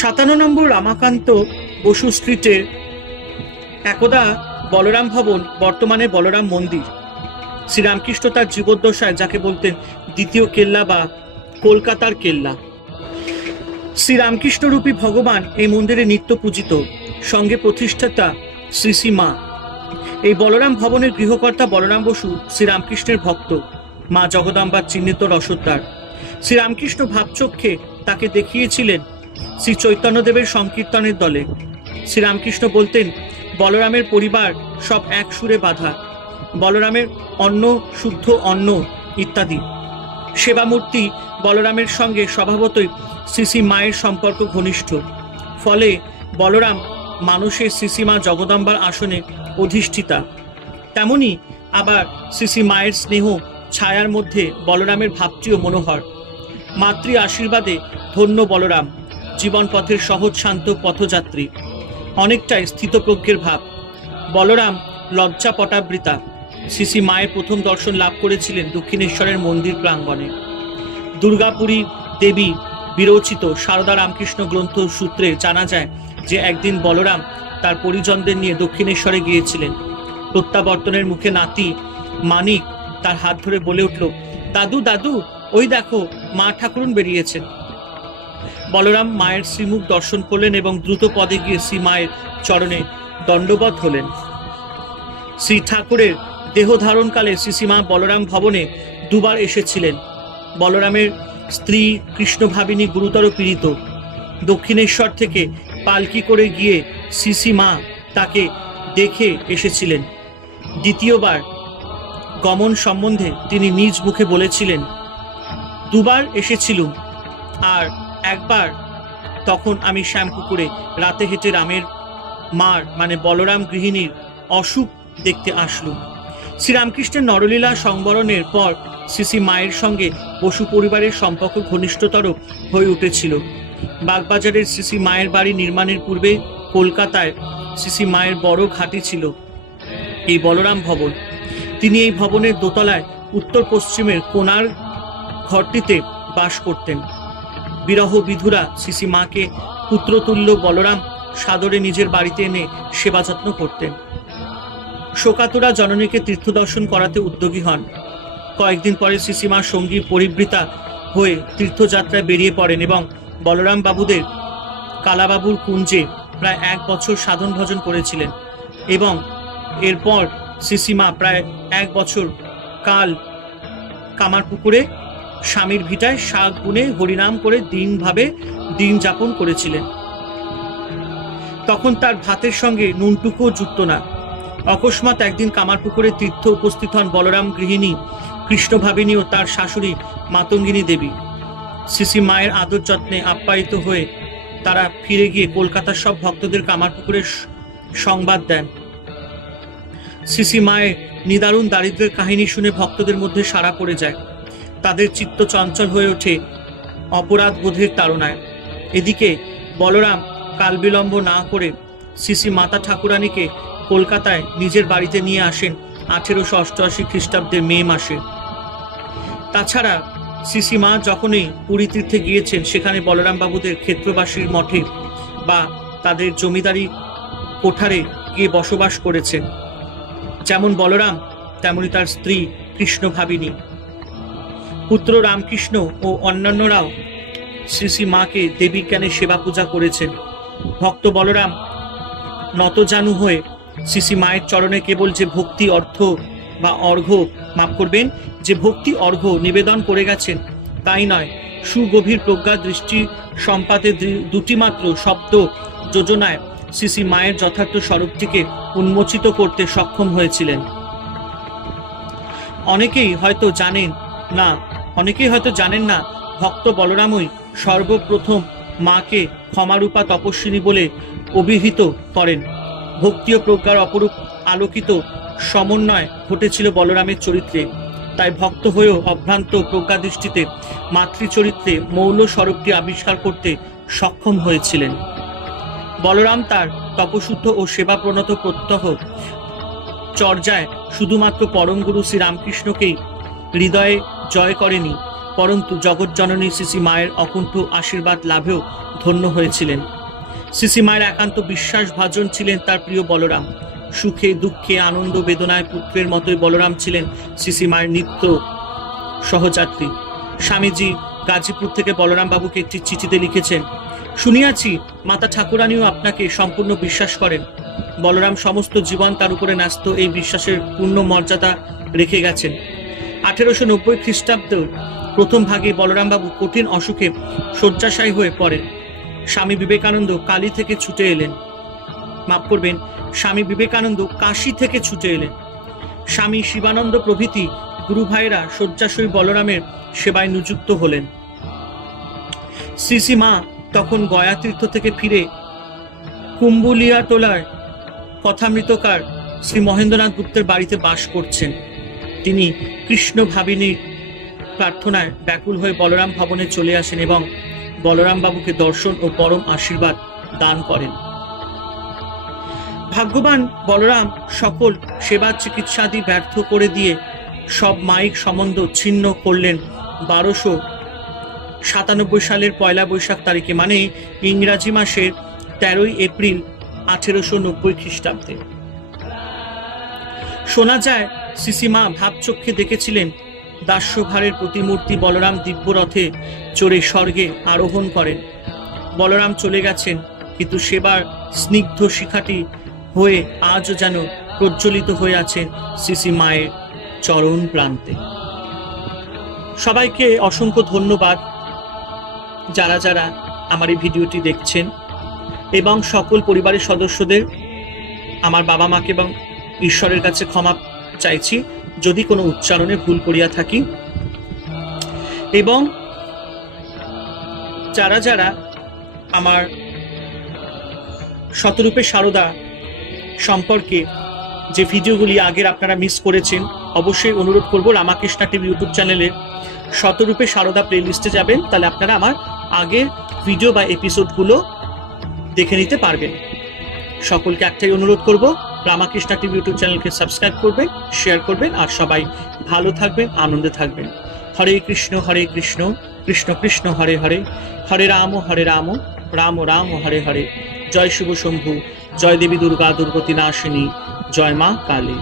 সাতান্ন নম্বর রামাকান্ত বসু স্ট্রিটের একদা বলরাম ভবন, বর্তমানে বলরাম মন্দির। শ্রীরামকৃষ্ণ তার জীবদ্দশায় যাকে বলতেন দ্বিতীয় কেল্লা বা কলকাতার কেল্লা। শ্রীরামকৃষ্ণরূপী ভগবান এই মন্দিরে নিত্য পূজিত, সঙ্গে প্রতিষ্ঠাতা শ্রী শ্রী মা। এই বলরাম ভবনের গৃহকর্তা বলরাম বসু শ্রীরামকৃষ্ণের ভক্ত, মা জগদাম্বার চিহ্নিত রসদ্দার শ্রীরামকৃষ্ণ ভাবচক্ষে তাকে দেখিয়েছিলেন শ্রী চৈতন্যদেবের সংকীর্তনের দলে। শ্রীরামকৃষ্ণ বলতেন, বলরামের পরিবার সব এক সুরে বাঁধা। বলরামের অন্ন শুদ্ধ অন্ন, ইত্যাদি। সেবামূর্তি বলরামের সঙ্গে স্বভাবতই শ্রী মায়ের সম্পর্ক ঘনিষ্ঠ। ফলে বলরাম মানুষের শ্রীশ্রীমা জগদম্বার আসনে অধিষ্ঠিতা। তেমনি আবার শ্রী মায়ের স্নেহ, ছায়ার মধ্যে বলরামের ভাবটিও মনোহর। মাতৃ আশীর্বাদে ধন্য বলরাম। জীবন পথের সহজ, শান্ত পথযাত্রী। অনেকটাই স্থিতপ্রজ্ঞের ভাব। বলরাম লজ্জা পটাবৃতা শ্রী মায়ের প্রথম দর্শন লাভ করেছিলেন দক্ষিণেশ্বরের মন্দির প্রাঙ্গণে। দুর্গাপুরী দেবী বিরচিত সারদা রামকৃষ্ণ গ্রন্থ সূত্রে জানা যায় যে, একদিন বলরাম তার পরিজনদের নিয়ে দক্ষিণেশ্বরে গিয়েছিলেন। প্রত্যাবর্তনের মুখে নাতি মানিক তার হাত ধরে বলে উঠল, দাদু দাদু, ওই দেখো, মা ঠাকুরুন বেরিয়েছেন। বলরাম মায়ের শ্রীমুখ দর্শন করলেন এবং দ্রুত পদে গিয়ে শ্রী মায়ের চরণে দণ্ডবত হলেন। শ্রী ঠাকুরের দেহ ধারণকালে শ্রীসীমা বলরাম ভবনে দুবার এসেছিলেন। বলরামের স্ত্রী কৃষ্ণভাবিনী গুরুতর পীড়িত। দক্ষিণেশ্বর থেকে পালকি করে গিয়ে মা তাকে দেখে এসেছিলেন। দ্বিতীয়বার গমন সম্বন্ধে তিনি নিজ মুখে বলেছিলেন, দুবার এসেছিলুম, আর একবার তখন আমি শ্যামপুকুরে রাতে হেঁটে রামের মার মানে বলরাম গৃহিণীর অসুখ দেখতে আসলুম। শ্রীরামকৃষ্ণের নরলীলা সংবরণের পর শ্রী মায়ের সঙ্গে বসু পরিবারের সম্পর্ক ঘনিষ্ঠতর হয়ে উঠেছিল। বাগবাজারের শ্রী মায়ের বাড়ি নির্মাণের পূর্বে কলকাতায় শ্রী মায়ের বড় ঘাঁটি ছিল এই বলরাম ভবন। তিনি এই ভবনের দোতলায় উত্তর পশ্চিমের কোনার ঘরটিতে বাস করতেন। বিরহ বিধুরা শ্রী মাকে পুত্রতুল্য বলরাম সাদরে নিজের বাড়িতে এনে সেবা যত্ন করতেন। শোকাতুরা জননীকে তীর্থদর্শন করাতে উদ্যোগী হন। কয়েকদিন পরে শ্রীসীমা সঙ্গী পরিবৃতা হয়ে তীর্থযাত্রায় বেরিয়ে পড়েন এবং বলরাম বাবুদের কালাবাবুর কুঞ্জে প্রায় এক বছর সাধন ভজন করেছিলেন এবং এরপর শ্রীসীমা প্রায় এক বছর কাল কামারপুকুরে স্বামীর ভিটায় শাক গুনে হরিনাম করে দিনভাবে দিন যাপন করেছিলেন। তখন তার ভাতের সঙ্গে নুনটুকুও যুক্ত না। অকস্মাৎ একদিন কামারপুকুরে তীর্থ উপস্থিত হন বলরাম গৃহিণী কৃষ্ণভাবিনী ও তার শাশুড়ি মাতঙ্গিনী দেবী। শ্রী মায়ের আদর যত্নে আপ্যায়িত হয়ে তারা ফিরে গিয়ে কলকাতার সব ভক্তদের কামারপুকুরের সংবাদ দেন। শ্রী মায়ের নিদারুণ দারিদ্রের কাহিনী শুনে ভক্তদের মধ্যে সাড়া পড়ে যায়। তাদের চিত্ত চঞ্চল হয়ে ওঠে অপরাধ বোধের তাড়নায়। এদিকে বলরাম কালবিলম্ব না করে শ্রী মাতা ঠাকুরানীকে কলকাতায় নিজের বাড়িতে নিয়ে আসেন আঠেরোশো অষ্টআশি খ্রিস্টাব্দে মে মাসে। তাছাড়া শ্রী মা যখনই পুরী তীর্থে গিয়েছেন, সেখানে বলরাম বাবুদের ক্ষেত্রবাসীর মঠে বা তাদের জমিদারি কোঠারে গিয়ে বসবাস করেছেন। যেমন বলরাম, তেমনি তার স্ত্রী কৃষ্ণ ভাবিনী পুত্র রামকৃষ্ণ ও অন্যান্যরাও শ্রী শ্রী মাকে দেবীর জ্ঞানে সেবা পূজা করেছেন। ভক্ত বলরাম নতজানু হয়ে শ্রী শ্রী মায়ের চরণে কেবল যে ভক্তি, অর্থ বা অর্ঘ্য মাফ করবেন, যে ভক্তি অর্ঘ্য নিবেদন করে গেছেন, তাই নয়। সুগভীর প্রজ্ঞা, দৃষ্টি, সম্পাতে দুটি মাত্র শব্দ যোজনায় শ্রী মায়ের যথার্থ স্বরূপটিকে উন্মোচিত করতে সক্ষম হয়েছিলেন। অনেকেই হয়তো জানেন না, অনেকেই হয়তো জানেন না, ভক্ত বলরামই সর্বপ্রথম মাকে ক্ষমারূপা তপস্বিনী বলে অভিহিত করেন। ভক্তি ও প্রজ্ঞার অপরূপ আলোকিত সমন্বয় ঘটেছিল বলরামের চরিত্রে। তাই ভক্ত হয়েও অভ্রান্ত প্রজ্ঞা দৃষ্টিতে মাতৃচরিত্রে মৌল স্বরূপটি আবিষ্কার করতে সক্ষম হয়েছিলেন। বলরাম তার তপশুদ্ধ ও সেবাপ্রণত প্রত্যহ চর্যায় শুধুমাত্র পরমগুরু শ্রীরামকৃষ্ণকেই হৃদয়ে জয় করেনি, পরন্তু জগৎজননী শ্রী মায়ের অকুণ্ঠ আশীর্বাদ লাভেও ধন্য হয়েছিলেন। শ্রী মায়ের একান্ত বিশ্বাসভাজন ছিলেন তার প্রিয় বলরাম। সুখে, দুঃখে, আনন্দ, বেদনায় পুত্রের মতোই বলরাম ছিলেন শ্রী মায়ের নিত্য সহযাত্রী। স্বামীজি গাজীপুর থেকে বলরাম বাবুকে একটি চিঠিতে লিখেছেন, শুনিয়াছি মাতা ঠাকুরানীও আপনাকে সম্পূর্ণ বিশ্বাস করেন। বলরাম সমস্ত জীবন তার উপরে ন্যস্ত এই বিশ্বাসের পূর্ণ মর্যাদা রেখে গেছেন। আঠেরোশো নব্বই খ্রিস্টাব্দ প্রথম ভাগে বলরামবাবু কঠিন অসুখে শয্যাশায়ী হয়ে পড়েন। স্বামী বিবেকানন্দ কালী থেকে ছুটে এলেন। মাফ করবেন, স্বামী বিবেকানন্দ কাশী থেকে ছুটে এলেন। স্বামী শিবানন্দ প্রভৃতি গুরু ভাইরা শয্যাশয়ী বলরামের সেবায় নিযুক্ত হলেন। শ্রী মা তখন গয়া তীর্থ থেকে ফিরে কুম্বুলিয়া টোলায় কথামৃতকার শ্রী মহেন্দ্রনাথ গুপ্তের বাড়িতে বাস করছেন। তিনি কৃষ্ণ ভাবিনীর প্রার্থনায় ব্যাকুল হয়ে বলরাম ভবনে চলে আসেন এবং বলরাম বাবুকে দর্শন ও পরম আশীর্বাদ দান করেন। ভাগ্যবান বলরাম সকল সেবা চিকিৎসাদি ব্যর্থ করে দিয়ে সব মাইক সম্বন্ধ ছিন্ন করলেন বারোশো সাতানব্বই সালের পয়লা বৈশাখ তারিখে মানে ইংরাজি মাসের তেরোই এপ্রিল আঠেরোশো নব্বই খ্রিস্টাব্দে। শোনা যায় সিসিমা ভাবচক্ষে দেখেছিলেন। দাস্যভারের প্রতিমূর্তি বলরাম দিব্যরথে চড়ে স্বর্গে আরোহণ করেন। বলরাম চলে গেছেন, কিন্তু সেবার স্নিগ্ধ শিখাটি হয়ে আজও যেন প্রজ্বলিত হয়ে আছেন সিসি মায়ের চরণ প্রান্তে। সবাইকে অসংখ্য ধন্যবাদ। যারা যারা আমার এই ভিডিওটি দেখছেন এবং সকল পরিবারের সদস্যদের, আমার বাবা মাকে এবং ঈশ্বরের কাছে ক্ষমা চাইছি, যদি কোনো উচ্চারণে ভুল করিয়া থাকি। এবং যারা যারা আমার শতরূপে সারদা সম্পর্কে যে ভিডিওগুলি আগের আপনারা মিস করেছেন, অবশ্যই অনুরোধ করব রামাকৃষ্ণা টিভি ইউটিউব চ্যানেলে শতরূপে সারদা প্লেলিস্টে যাবেন, তাহলে আপনারা আমার আগের ভিডিও বা এপিসোডগুলো দেখে নিতে পারবেন। সকলকে একটাই অনুরোধ করব রামাকৃষ্ণা টিভি ইউটিউব চ্যানেলকে সাবস্ক্রাইব করবেন, শেয়ার করবেন আর সবাই ভালো থাকবেন, আনন্দে থাকবেন। হরে কৃষ্ণ হরে কৃষ্ণ কৃষ্ণ কৃষ্ণ, হরে হরে হরে রাম হরে রাম রাম রাম, হরে হরে। জয় শুভ শম্ভু, জয় দেবী দুর্গা, দুর্গতি নাশিনী, জয় মা কালী।